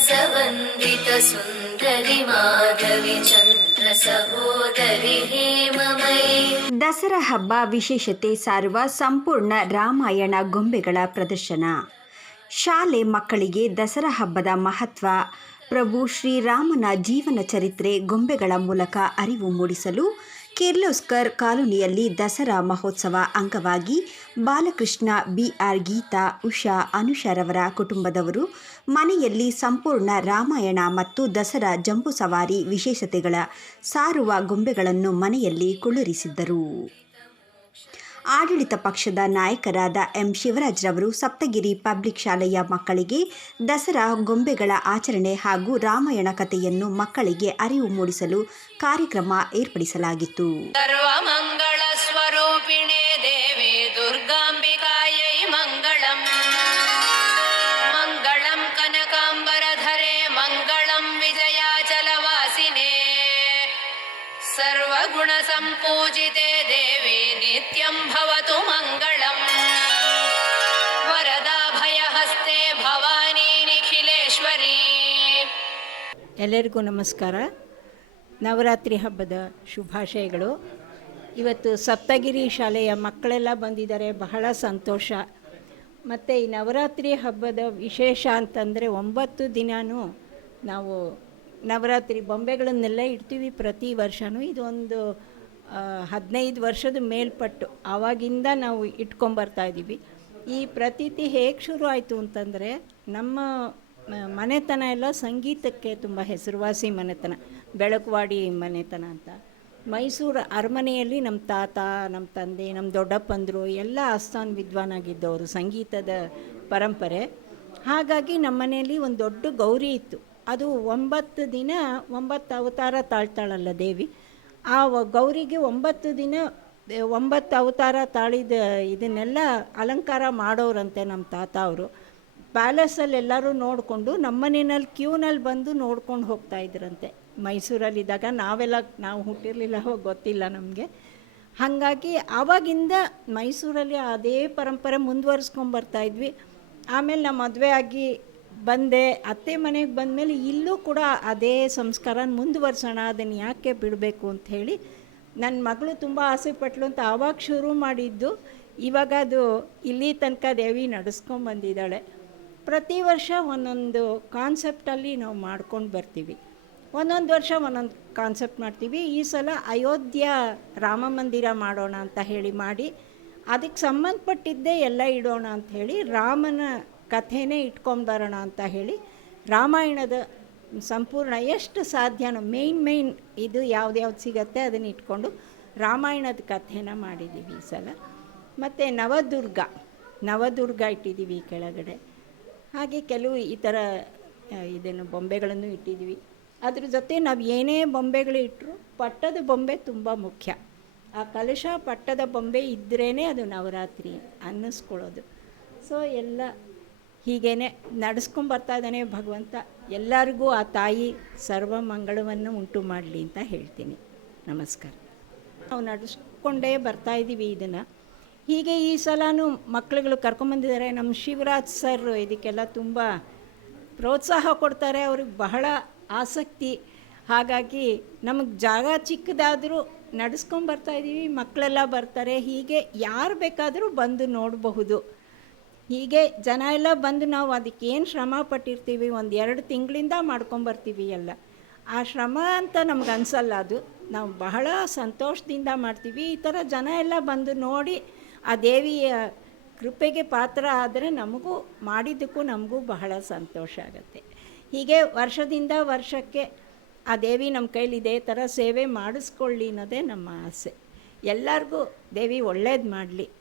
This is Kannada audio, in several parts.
व्यासवन्दित सुन्दरि माधवि चन्द्र सहोदरि हेममयि ದಸರಾ ಹಬ್ಬ ವಿಶೇಷತೆ ಸಾರುವ ಸಂಪೂರ್ಣ ರಾಮಾಯಣ ಗೊಂಬೆಗಳ ಪ್ರದರ್ಶನ ಶಾಲೆ ಮಕ್ಕಳಿಗೆ ದಸರಾ ಹಬ್ಬದ ಮಹತ್ವ ಪ್ರಭು ಶ್ರೀರಾಮನ ಜೀವನ ಚರಿತ್ರೆ ಗೊಂಬೆಗಳ ಮೂಲಕ ಅರಿವು ಮೂಡಿಸಲು ಕಿರ್ಲೋಸ್ಕರ್ ಕಾಲೋನಿಯಲ್ಲಿ ದಸರಾ ಮಹೋತ್ಸವ ಅಂಗವಾಗಿ ಬಾಲಕೃಷ್ಣ ಬಿಆರ್ ಗೀತಾ ಉಷಾ ಅನುಷರವರ ಕುಟುಂಬದವರು ಮನೆಯಲ್ಲಿ ಸಂಪೂರ್ಣ ರಾಮಾಯಣ ಮತ್ತು ದಸರಾ ಜಂಬು ಸವಾರಿ ವಿಶೇಷತೆಗಳ ಸಾರುವ ಗೊಂಬೆಗಳನ್ನು ಮನೆಯಲ್ಲಿ ಕುಳ್ಳಿರಿಸಿದ್ದರು. ಆಡಳಿತ ಪಕ್ಷದ ನಾಯಕರಾದ ಎಂ. ಶಿವರಾಜ್ರವರು ಸಪ್ತಗಿರಿ ಪಬ್ಲಿಕ್ ಶಾಲೆಯ ಮಕ್ಕಳಿಗೆ ದಸರಾ ಗೊಂಬೆಗಳ ಆಚರಣೆ ಹಾಗೂ ರಾಮಾಯಣ ಕಥೆಯನ್ನು ಮಕ್ಕಳಿಗೆ ಅರಿವು ಮೂಡಿಸಲು ಕಾರ್ಯಕ್ರಮ ಏರ್ಪಡಿಸಲಾಗಿತ್ತು. सर्वगुणसम्पूजिते देवे नित्यं भवतु मङ्गलम् वरदाभयहस्ते भवानी निखिलेश्वरी ಎಲ್ಲರಿಗೂ ನಮಸ್ಕಾರ ನವರಾತ್ರಿ ಹಬ್ಬದ ಶುಭಾಶಯಗಳು ಇವತ್ತು ಸಪ್ತಗಿರಿ ಶಾಲೆಯ ಮಕ್ಕಳೆಲ್ಲ ಬಂದಿದ್ದಾರೆ ಬಹಳ ಸಂತೋಷ ಮತ್ತು ಈ ನವರಾತ್ರಿ ಹಬ್ಬದ ವಿಶೇಷ ಅಂತಂದರೆ ಒಂಬತ್ತು ದಿನವೂ ನಾವು ನವರಾತ್ರಿ ಬೊಂಬೆಗಳನ್ನೆಲ್ಲ ಇಡ್ತೀವಿ ಪ್ರತಿ ವರ್ಷವೂ ಇದೊಂದು ಆ, ಹದಿನೈದು ವರ್ಷದ ಮೇಲ್ಪಟ್ಟು ಆವಾಗಿಂದ ನಾವು ಇಟ್ಕೊಂಬರ್ತಾ ಇದ್ದೀವಿ. ಈ ಪ್ರತೀತಿ ಹೇಗೆ ಶುರು ಆಯಿತು ಅಂತಂದರೆ ನಮ್ಮ ಮನೆತನ ಎಲ್ಲ ಸಂಗೀತಕ್ಕೆ ತುಂಬ ಹೆಸರುವಾಸಿ ಮನೆತನ. ಬೆಳಕುವಾಡಿ ಮನೆತನ ಅಂತ. ಮೈಸೂರು ಅರಮನೆಯಲ್ಲಿ ನಮ್ಮ ತಾತ, ನಮ್ಮ ತಂದೆ, ನಮ್ಮ ದೊಡ್ಡಪ್ಪಂದರು ಎಲ್ಲ ಆಸ್ಥಾನ್ ವಿದ್ವಾನಾಗಿದ್ದವರು ಸಂಗೀತದ ಪರಂಪರೆ. ಹಾಗಾಗಿ ನಮ್ಮ ಮನೆಯಲ್ಲಿ ಒಂದು ದೊಡ್ಡ ಗೌರಿ ಇತ್ತು. ಅದು ಒಂಬತ್ತು ದಿನ ಒಂಬತ್ತು ಅವತಾರ ತಾಳ್ತಾಳಲ್ಲ ದೇವಿ. ಆ ಗೌರಿಗೆ ಒಂಬತ್ತು ದಿನ ಒಂಬತ್ತು ಅವತಾರ ತಾಳಿದ ಇದನ್ನೆಲ್ಲ ಅಲಂಕಾರ ಮಾಡೋರಂತೆ ನಮ್ಮ ತಾತ ಅವರು. ಪ್ಯಾಲೇಸಲ್ಲಿ ಎಲ್ಲರೂ ನೋಡಿಕೊಂಡು ನಮ್ಮನೇನಲ್ಲಿ ಕ್ಯೂನಲ್ಲಿ ಬಂದು ನೋಡ್ಕೊಂಡು ಹೋಗ್ತಾ ಇದ್ರಂತೆ. ಮೈಸೂರಲ್ಲಿದ್ದಾಗ ನಾವೆಲ್ಲ, ನಾವು ಹುಟ್ಟಿರಲಿಲ್ಲ ಗೊತ್ತಿಲ್ಲ ನಮಗೆ. ಹಾಗಾಗಿ ಆವಾಗಿಂದ ಮೈಸೂರಲ್ಲಿ ಅದೇ ಪರಂಪರೆ ಮುಂದುವರಿಸ್ಕೊಂಬರ್ತಾ ಇದ್ವಿ. ಆಮೇಲೆ ನಮ್ಮ ಮದುವೆ ಆಗಿ ಬಂದೆ, ಅತ್ತೆ ಮನೆಗೆ ಬಂದಮೇಲೆ ಇಲ್ಲೂ ಕೂಡ ಅದೇ ಸಂಸ್ಕಾರ ಮುಂದುವರ್ಸೋಣ, ಅದನ್ನು ಯಾಕೆ ಬಿಡಬೇಕು ಅಂತ ಹೇಳಿ ನನ್ನ ಮಗಳು ತುಂಬ ಆಸೆ ಪಟ್ಲು ಅಂತ ಆವಾಗ ಶುರು ಮಾಡಿದ್ದು. ಇವಾಗ ಅದು ಇಲ್ಲಿ ತನಕ ದೇವಿ ನಡೆಸ್ಕೊಂಬಂದಿದ್ದಾಳೆ ಪ್ರತಿ ವರ್ಷ ಒಂದೊಂದು ಕಾನ್ಸೆಪ್ಟಲ್ಲಿ ನಾವು ಮಾಡ್ಕೊಂಡು ಬರ್ತೀವಿ. ಒಂದೊಂದು ವರ್ಷ ಒಂದೊಂದು ಕಾನ್ಸೆಪ್ಟ್ ಮಾಡ್ತೀವಿ. ಈ ಸಲ ಅಯೋಧ್ಯ ರಾಮ ಮಂದಿರ ಮಾಡೋಣ ಅಂತ ಹೇಳಿ ಮಾಡಿ ಅದಕ್ಕೆ ಸಂಬಂಧಪಟ್ಟಿದ್ದೇ ಎಲ್ಲ ಇಡೋಣ ಅಂತ ಹೇಳಿ ರಾಮನ ಕಥೆನೇ ಇಟ್ಕೊಂಬರೋಣ ಅಂತ ಹೇಳಿ ರಾಮಾಯಣದ ಸಂಪೂರ್ಣ ಎಷ್ಟು ಸಾಧ್ಯನೋ ಮೇಯ್ನ್ ಮೇಯ್ನ್ ಇದು ಯಾವ್ದ್ಯಾವ್ದು ಸಿಗತ್ತೆ ಅದನ್ನು ಇಟ್ಕೊಂಡು ರಾಮಾಯಣದ ಕಥೆನ ಮಾಡಿದ್ದೀವಿ ಈ ಸಲ. ಮತ್ತು ನವದುರ್ಗ ನವದುರ್ಗ ಇಟ್ಟಿದ್ದೀವಿ ಕೆಳಗಡೆ. ಹಾಗೆ ಕೆಲವು ಈ ಥರ ಇದನ್ನು ಬೊಂಬೆಗಳನ್ನು ಇಟ್ಟಿದ್ದೀವಿ ಅದ್ರ ಜೊತೆ ನಾವು ಏನೇ ಬೊಂಬೆಗಳು ಇಟ್ಟರು ಪಟ್ಟದ ಬೊಂಬೆ ತುಂಬ ಮುಖ್ಯ. ಆ ಕಲಶ ಪಟ್ಟದ ಬೊಂಬೆ ಇದ್ರೇ ಅದು ನವರಾತ್ರಿ ಅನ್ನಿಸ್ಕೊಳ್ಳೋದು. ಸೊ ಎಲ್ಲ ಹೀಗೇನೆ ನಡೆಸ್ಕೊಂಬರ್ತಾ ಇದ್ದಾನೆ ಭಗವಂತ. ಎಲ್ಲರಿಗೂ ಆ ತಾಯಿ ಸರ್ವ ಮಂಗಳವನ್ನು ಉಂಟು ಮಾಡಲಿ ಅಂತ ಹೇಳ್ತೀನಿ. ನಮಸ್ಕಾರ. ನಾವು ನಡೆಸ್ಕೊಂಡೇ ಬರ್ತಾ ಇದ್ದೀವಿ ಇದನ್ನು ಹೀಗೆ ಈ ಸಲನೂ ಮಕ್ಕಳುಗಳು ಕರ್ಕೊಂಬಂದಿದ್ದಾರೆ ನಮ್ಮ ಶಿವರಾಜ್ ಸರ್ ಇದಕ್ಕೆಲ್ಲ ತುಂಬ ಪ್ರೋತ್ಸಾಹ ಕೊಡ್ತಾರೆ. ಅವ್ರಿಗೆ ಬಹಳ ಆಸಕ್ತಿ. ಹಾಗಾಗಿ ನಮಗೆ ಜಾಗ ಚಿಕ್ಕದಾದರೂ ನಡೆಸ್ಕೊಂಬರ್ತಾ ಇದ್ದೀವಿ. ಮಕ್ಕಳೆಲ್ಲ ಬರ್ತಾರೆ. ಹೀಗೆ ಯಾರು ಬೇಕಾದರೂ ಬಂದು ನೋಡಬಹುದು. ಹೀಗೆ ಜನ ಎಲ್ಲ ಬಂದು ನಾವು ಅದಕ್ಕೆ ಏನು ಶ್ರಮ ಪಟ್ಟಿರ್ತೀವಿ? ಒಂದು ಎರಡು ತಿಂಗಳಿಂದ ಮಾಡ್ಕೊಂಬರ್ತೀವಿ ಎಲ್ಲ. ಆ ಶ್ರಮ ಅಂತ ನಮ್ಗೆ ಅನಿಸಲ್ಲ ಅದು. ನಾವು ಬಹಳ ಸಂತೋಷದಿಂದ ಮಾಡ್ತೀವಿ. ಈ ಥರ ಜನ ಎಲ್ಲ ಬಂದು ನೋಡಿ ಆ ದೇವಿಯ ಕೃಪೆಗೆ ಪಾತ್ರ ಆದರೆ ನಮಗೂ ಮಾಡಿದ್ದಕ್ಕೂ ನಮಗೂ ಬಹಳ ಸಂತೋಷ ಆಗುತ್ತೆ. ಹೀಗೆ ವರ್ಷದಿಂದ ವರ್ಷಕ್ಕೆ ಆ ದೇವಿ ನಮ್ಮ ಕೈಲಿ ಇದೇ ಥರ ಸೇವೆ ಮಾಡಿಸ್ಕೊಳ್ಳಿ ಅನ್ನೋದೇ ನಮ್ಮ ಆಸೆ. ಎಲ್ಲರಿಗೂ ದೇವಿ ಒಳ್ಳೇದು ಮಾಡಲಿ.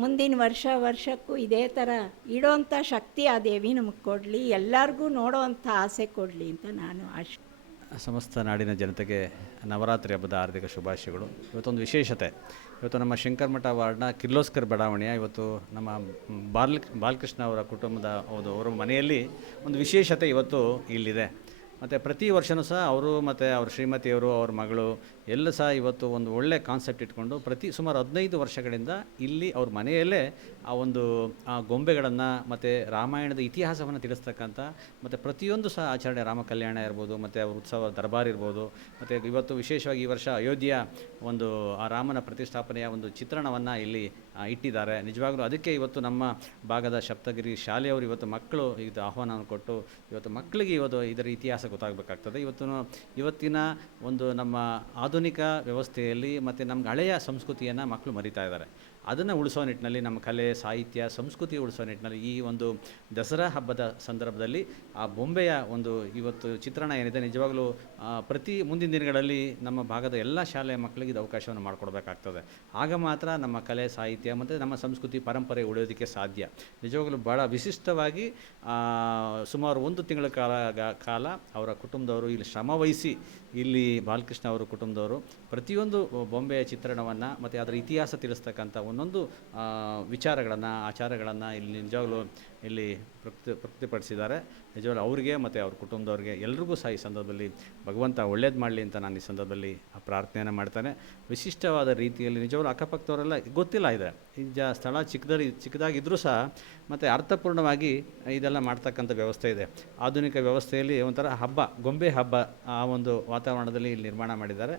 ಮುಂದಿನ ವರ್ಷ, ವರ್ಷಕ್ಕೂ ಇದೇ ಥರ ಇಡೋವಂಥ ಶಕ್ತಿ ಆ ದೇವಿ ನಮಗೆ ಕೊಡಲಿ, ಎಲ್ಲರಿಗೂ ನೋಡೋವಂಥ ಆಸೆ ಕೊಡಲಿ ಅಂತ ನಾನು ಆಶೆ ಸಮಸ್ತ ನಾಡಿನ ಜನತೆಗೆ ನವರಾತ್ರಿ ಹಬ್ಬದ ಹಾರ್ದಿಕ ಶುಭಾಶಯಗಳು. ಇವತ್ತೊಂದು ವಿಶೇಷತೆ, ಇವತ್ತು ನಮ್ಮ ಶಂಕರಮಠ ವಾರ್ಡ್ನ ಕಿರ್ಲೋಸ್ಕರ್ ಬಡಾವಣೆಯ ಇವತ್ತು ನಮ್ಮ ಬಾಲ್, ಬಾಲಕೃಷ್ಣ ಅವರ ಕುಟುಂಬದ ಹೌದು ಅವರ ಮನೆಯಲ್ಲಿ ಒಂದು ವಿಶೇಷತೆ ಇವತ್ತು ಇಲ್ಲಿದೆ. ಮತ್ತು ಪ್ರತಿ ವರ್ಷವೂ ಸಹ ಅವರು ಮತ್ತು ಅವ್ರ ಶ್ರೀಮತಿಯವರು, ಅವ್ರ ಮಗಳು ಎಲ್ಲ ಸಹ ಇವತ್ತು ಒಂದು ಒಳ್ಳೆ ಕಾನ್ಸೆಪ್ಟ್ ಇಟ್ಕೊಂಡು ಪ್ರತಿ ಸುಮಾರು ಹದಿನೈದು ವರ್ಷಗಳಿಂದ ಇಲ್ಲಿ ಅವ್ರ ಮನೆಯಲ್ಲೇ ಆ ಒಂದು, ಆ ಗೊಂಬೆಗಳನ್ನು ಮತ್ತು ರಾಮಾಯಣದ ಇತಿಹಾಸವನ್ನು ತಿಳಿಸ್ತಕ್ಕಂಥ ಮತ್ತು ಪ್ರತಿಯೊಂದು ಸಹ ಆಚರಣೆ ರಾಮ ಕಲ್ಯಾಣ ಇರ್ಬೋದು, ಮತ್ತು ಅವ್ರ ಉತ್ಸವ ದರ್ಬಾರ್ ಇರ್ಬೋದು, ಮತ್ತು ಇವತ್ತು ವಿಶೇಷವಾಗಿ ಈ ವರ್ಷ ಅಯೋಧ್ಯೆಯ ಒಂದು, ಆ ರಾಮನ ಪ್ರತಿಷ್ಠಾಪನೆಯ ಒಂದು ಚಿತ್ರಣವನ್ನು ಇಲ್ಲಿ ಇಟ್ಟಿದ್ದಾರೆ. ನಿಜವಾಗ್ಲೂ ಅದಕ್ಕೆ ಇವತ್ತು ನಮ್ಮ ಭಾಗದ ಸಪ್ತಗಿರಿ ಶಾಲೆಯವರು ಇವತ್ತು ಮಕ್ಕಳು ಇದು ಆಹ್ವಾನವನ್ನು ಕೊಟ್ಟು ಇವತ್ತು ಮಕ್ಕಳಿಗೆ ಇವತ್ತು ಇದರ ಇತಿಹಾಸ ಗೊತ್ತಾಗಬೇಕಾಗ್ತದೆ. ಇವತ್ತು ಇವತ್ತಿನ ಒಂದು ನಮ್ಮ ಆಧುನಿಕ ವ್ಯವಸ್ಥೆಯಲ್ಲಿ ಮತ್ತು ನಮ್ಗೆ ಹಳೆಯ ಸಂಸ್ಕೃತಿಯನ್ನು ಮಕ್ಕಳು ಮರಿತಾ ಇದ್ದಾರೆ. ಅದನ್ನು ಉಳಿಸೋ ನಿಟ್ಟಿನಲ್ಲಿ ನಮ್ಮ ಕಲೆ, ಸಾಹಿತ್ಯ, ಸಂಸ್ಕೃತಿ ಉಳಿಸೋ ನಿಟ್ಟಿನಲ್ಲಿ ಈ ಒಂದು ದಸರಾ ಹಬ್ಬದ ಸಂದರ್ಭದಲ್ಲಿ ಆ ಬೊಂಬೆಯ ಒಂದು ಇವತ್ತು ಚಿತ್ರಣ ಏನಿದೆ ನಿಜವಾಗಲೂ ಪ್ರತಿ ಮುಂದಿನ ದಿನಗಳಲ್ಲಿ ನಮ್ಮ ಭಾಗದ ಎಲ್ಲ ಶಾಲೆಯ ಮಕ್ಕಳಿಗೆ ಇದು ಅವಕಾಶವನ್ನು ಮಾಡಿಕೊಡ್ಬೇಕಾಗ್ತದೆ. ಆಗ ಮಾತ್ರ ನಮ್ಮ ಕಲೆ, ಸಾಹಿತ್ಯ ಮತ್ತು ನಮ್ಮ ಸಂಸ್ಕೃತಿ ಪರಂಪರೆ ಉಳಿಯೋದಕ್ಕೆ ಸಾಧ್ಯ. ನಿಜವಾಗಲೂ ಭಾಳ ವಿಶಿಷ್ಟವಾಗಿ ಸುಮಾರು ಒಂದು ತಿಂಗಳ ಕಾಲ ಕಾಲ ಅವರ ಕುಟುಂಬದವರು ಇಲ್ಲಿ ಶ್ರಮ ವಹಿಸಿ ಇಲ್ಲಿ ಬಾಲಕೃಷ್ಣ ಅವರ ಕುಟುಂಬದವರು ಪ್ರತಿಯೊಂದು ಬೊಂಬೆಯ ಚಿತ್ರಣವನ್ನು ಮತ್ತು ಅದರ ಇತಿಹಾಸ ತಿಳಿಸ್ತಕ್ಕಂಥ ಒಂದೊಂದು ವಿಚಾರಗಳನ್ನು, ಆಚಾರಗಳನ್ನು ಇಲ್ಲಿ ನಿಜವಾಗ್ಲೂ ಇಲ್ಲಿ ಪ್ರಕೃತಿ ಪ್ರಕೃತಿಪಡಿಸಿದ್ದಾರೆ ನಿಜವಾಗ್ಲೂ ಅವರಿಗೆ ಮತ್ತು ಅವ್ರ ಕುಟುಂಬದವ್ರಿಗೆ ಎಲ್ರಿಗೂ ಸಹ ಈ ಸಂದರ್ಭದಲ್ಲಿ ಭಗವಂತ ಒಳ್ಳೇದು ಮಾಡಲಿ ಅಂತ ನಾನು ಈ ಸಂದರ್ಭದಲ್ಲಿ ಆ ಪ್ರಾರ್ಥನೆಯನ್ನು ಮಾಡ್ತಾನೆ. ವಿಶಿಷ್ಟವಾದ ರೀತಿಯಲ್ಲಿ ನಿಜವಾಗ್ಲೂ ಅಕ್ಕಪಕ್ಕದವರೆಲ್ಲ ಗೊತ್ತಿಲ್ಲ ಇದೆ. ಜ, ಸ್ಥಳ ಚಿಕ್ಕದಾಗಿ ಚಿಕ್ಕದಾಗಿದ್ದರೂ ಸಹ ಮತ್ತು ಅರ್ಥಪೂರ್ಣವಾಗಿ ಇದೆಲ್ಲ ಮಾಡ್ತಕ್ಕಂಥ ವ್ಯವಸ್ಥೆ ಇದೆ. ಆಧುನಿಕ ವ್ಯವಸ್ಥೆಯಲ್ಲಿ ಒಂಥರ ಹಬ್ಬ, ಗೊಂಬೆ ಹಬ್ಬ ಆ ಒಂದು ವಾತಾವರಣದಲ್ಲಿ ಇಲ್ಲಿ ನಿರ್ಮಾಣ ಮಾಡಿದ್ದಾರೆ.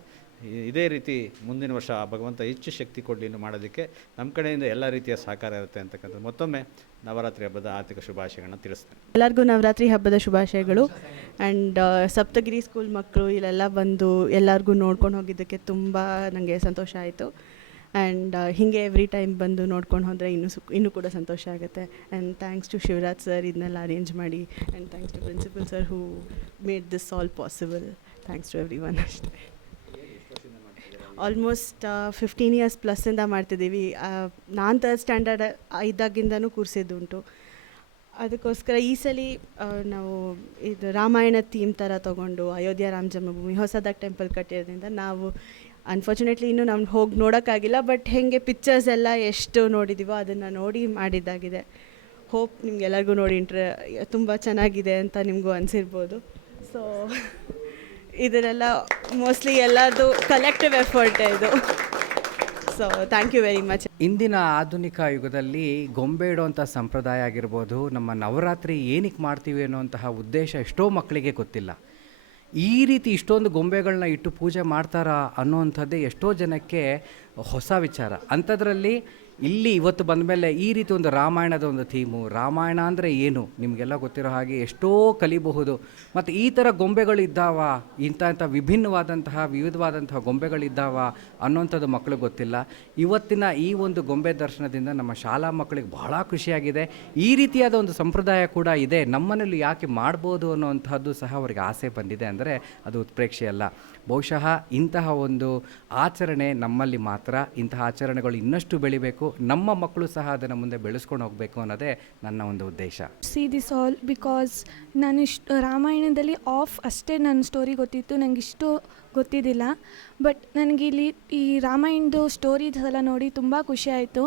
ಇದೇ ರೀತಿ ಮುಂದಿನ ವರ್ಷ ಭಗವಂತ ಹೆಚ್ಚು ಶಕ್ತಿ ಕೊಡಲಿ ಇನ್ನು ಮಾಡೋದಕ್ಕೆ ನಮ್ಮ ಕಡೆಯಿಂದ ಎಲ್ಲ ರೀತಿಯ ಸಹಕಾರ ಇರುತ್ತೆ ಅಂತಕ್ಕಂಥದ್ದು. ಮತ್ತೊಮ್ಮೆ ನವರಾತ್ರಿ ಹಬ್ಬದ ಆರ್ಥಿಕ ಶುಭಾಶಯಗಳನ್ನು ತಿಳಿಸ್ತೇನೆ. ಎಲ್ಲರಿಗೂ ನವರಾತ್ರಿ ಹಬ್ಬದ ಶುಭಾಶಯಗಳು. ಆ್ಯಂಡ್ ಸಪ್ತಗಿರಿ ಸ್ಕೂಲ್ ಮಕ್ಕಳು ಇಲ್ಲೆಲ್ಲ ಬಂದು ಎಲ್ಲರಿಗೂ ನೋಡ್ಕೊಂಡು ಹೋಗಿದ್ದಕ್ಕೆ ತುಂಬ ನನಗೆ ಸಂತೋಷ ಆಯಿತು. ಆ್ಯಂಡ್ ಹೀಗೆ ಎವ್ರಿ ಟೈಮ್ ಬಂದು ನೋಡ್ಕೊಂಡು ಹೋದರೆ ಇನ್ನೂ ಸು ಇನ್ನೂ ಕೂಡ ಸಂತೋಷ ಆಗುತ್ತೆ. And thanks to Shivraj sir ಇದನ್ನೆಲ್ಲ ಅರೇಂಜ್ ಮಾಡಿ. And thanks to principal sir who made this all possible thanks to everyone ಅಷ್ಟೇ. ಆಲ್ಮೋಸ್ಟ್ ಫಿಫ್ಟೀನ್ ಇಯರ್ಸ್ ಪ್ಲಸ್ಸಿಂದ ಮಾಡ್ತಿದ್ದೀವಿ. ನಾನು ತರ್ಡ್ ಸ್ಟ್ಯಾಂಡರ್ಡ್ ಇದ್ದಾಗಿಂದನೂ ಕೂರಿಸಿದ್ದುಂಟು. ಅದಕ್ಕೋಸ್ಕರ ಈ ಸಲ ನಾವು ಇದು ರಾಮಾಯಣ ಥೀಮ್ ಥರ ತೊಗೊಂಡು ಅಯೋಧ್ಯೆ ರಾಮ ಜನ್ಮಭೂಮಿ ಹೊಸದಾಗಿ ಟೆಂಪಲ್ ಕಟ್ಟಿರೋದ್ರಿಂದ ನಾವು ಅನ್ಫಾರ್ಚುನೇಟ್ಲಿ ಇನ್ನೂ ನಮ್ಗೆ ಹೋಗಿ ನೋಡೋಕ್ಕಾಗಿಲ್ಲ ಬಟ್ ಹೇಗೆ ಪಿಕ್ಚರ್ಸ್ ಎಲ್ಲ ಎಷ್ಟು ನೋಡಿದ್ದೀವೋ ಅದನ್ನು ನೋಡಿ ಮಾಡಿದ್ದಾಗಿದೆ. ಹೋಪ್ ನಿಮ್ಗೆಲ್ಲರಿಗೂ ನೋಡಿ ಇಂಟ್ರ ತುಂಬ ಚೆನ್ನಾಗಿದೆ ಅಂತ ನಿಮಗೂ ಅನಿಸಿರ್ಬೋದು. ಸೊ ಇದನ್ನೆಲ್ಲ ಮೋಸ್ಟ್ಲಿ ಎಲ್ಲರದು ಕಲೆಕ್ಟಿವ್ ಎಫರ್ಟ್ ಇದು. So thank you very much ಇಂದಿನ ಆಧುನಿಕ ಯುಗದಲ್ಲಿ ಗೊಂಬೆ ಇಡುವಂಥ ಸಂಪ್ರದಾಯ ಆಗಿರ್ಬೋದು, ನಮ್ಮ ನವರಾತ್ರಿ ಏನಕ್ಕೆ ಮಾಡ್ತೀವಿ ಅನ್ನುವಂತಹ ಉದ್ದೇಶ ಎಷ್ಟೋ ಮಕ್ಕಳಿಗೆ ಗೊತ್ತಿಲ್ಲ. ಈ ರೀತಿ ಇಷ್ಟೊಂದು ಗೊಂಬೆಗಳನ್ನ ಇಟ್ಟು ಪೂಜೆ ಮಾಡ್ತಾರಾ ಅನ್ನುವಂಥದ್ದೇ ಎಷ್ಟೋ ಜನಕ್ಕೆ ಹೊಸ ವಿಚಾರ. ಅಂಥದ್ರಲ್ಲಿ ಇಲ್ಲಿ ಇವತ್ತು ಬಂದ ಮೇಲೆ ಈ ರೀತಿ ಒಂದು ರಾಮಾಯಣದ ಒಂದು ಥೀಮು. ರಾಮಾಯಣ ಅಂದರೆ ಏನು? ನಿಮಗೆಲ್ಲ ಗೊತ್ತಿರೋ ಹಾಗೆ ಎಷ್ಟೋ ಕಲಿಬಹುದು. ಮತ್ತು ಈ ಥರ ಗೊಂಬೆಗಳು ಇದ್ದಾವ ಇಂಥ ಇಂಥ ವಿಭಿನ್ನವಾದಂತಹ, ವಿವಿಧವಾದಂತಹ ಗೊಂಬೆಗಳಿದ್ದಾವ ಅನ್ನೋಂಥದ್ದು ಮಕ್ಕಳಿಗೆ ಗೊತ್ತಿಲ್ಲ. ಇವತ್ತಿನ ಈ ಒಂದು ಗೊಂಬೆ ದರ್ಶನದಿಂದ ನಮ್ಮ ಶಾಲಾ ಮಕ್ಕಳಿಗೆ ಬಹಳ ಖುಷಿಯಾಗಿದೆ. ಈ ರೀತಿಯಾದ ಒಂದು ಸಂಪ್ರದಾಯ ಕೂಡ ಇದೆ. ನಮ್ಮನೇಲಿ ಯಾಕೆ ಮಾಡ್ಬೋದು ಅನ್ನೋವಂಥದ್ದು ಸಹ ಅವರಿಗೆ ಆಸೆ ಬಂದಿದೆ ಅಂದರೆ ಅದು ಉತ್ಪ್ರೇಕ್ಷೆಯಲ್ಲ ಬಹುಶಃ ಇಂತಹ ಒಂದು ಆಚರಣೆ ನಮ್ಮಲ್ಲಿ ಮಾತ್ರ, ಇಂತಹ ಆಚರಣೆಗಳು ಇನ್ನಷ್ಟು ಬೆಳಿಬೇಕು. ನಮ್ಮ ಮಕ್ಕಳು ಸಹ ಅದನ್ನು ಮುಂದೆ ಬೆಳೆಸ್ಕೊಂಡು ಹೋಗಬೇಕು ಅನ್ನೋದೇ ನನ್ನ ಒಂದು ಉದ್ದೇಶ. ಸಿ ದಿಸ್ ಆಲ್ ಬಿಕಾಸ್ ನಾನು ಇಷ್ಟು ರಾಮಾಯಣದಲ್ಲಿ ಆಫ್ ಅಷ್ಟೇ ನನ್ನ ಸ್ಟೋರಿ ಗೊತ್ತಿತ್ತು ನನಗೆ ಇಷ್ಟು ಗೊತ್ತಿದ್ದಿಲ್ಲ. ಬಟ್ ನನಗೆ ಇಲ್ಲಿ ಈ ರಾಮಾಯಣದ ಸ್ಟೋರೀಸ್ ಎಲ್ಲ ನೋಡಿ ತುಂಬ ಖುಷಿ ಆಯಿತು.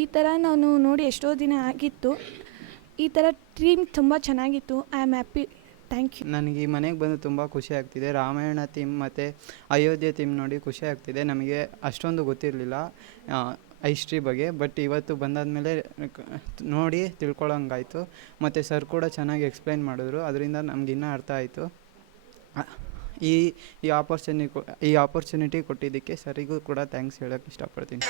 ಈ ಥರ ನಾನು ನೋಡಿ ಎಷ್ಟೋ ದಿನ ಆಗಿತ್ತು. ಈ ಥರ ಟ್ರೀಮ್ ತುಂಬ ಚೆನ್ನಾಗಿತ್ತು. I am happy thank you ನನಗೆ ಈ ಮನೆಗೆ ಬಂದು ತುಂಬ ಖುಷಿ ಆಗ್ತಿದೆ. ರಾಮಾಯಣ ಥೀಮ್ ಮತ್ತು ಅಯೋಧ್ಯೆ ಥೀಮ್ ನೋಡಿ ಖುಷಿ ಆಗ್ತಿದೆ. ನಮಗೆ ಅಷ್ಟೊಂದು ಗೊತ್ತಿರಲಿಲ್ಲ. ಹಿಸ್ಟ್ರಿ ಬಗ್ಗೆ ಬಟ್ ಇವತ್ತು ಬಂದಾದಮೇಲೆ ನೋಡಿ ತಿಳ್ಕೊಳ್ಳೋಂಗಾಯ್ತು ಮತ್ತು ಸರ್ ಕೂಡ ಚೆನ್ನಾಗಿ ಎಕ್ಸ್ಪ್ಲೈನ್ ಮಾಡಿದ್ರು, ಅದರಿಂದ ನಮ್ಗೆ ಇನ್ನೂ ಅರ್ಥ ಆಯಿತು. ಈ ಈ ಆಪರ್ಚುನಿ ಈ ಆಪರ್ಚುನಿಟಿ ಕೊಟ್ಟಿದ್ದಕ್ಕೆ ಸರಿಗೂ ಕೂಡ ಥ್ಯಾಂಕ್ಸ್ ಹೇಳೋಕ್ಕೆ ಇಷ್ಟಪಡ್ತೀನಿ.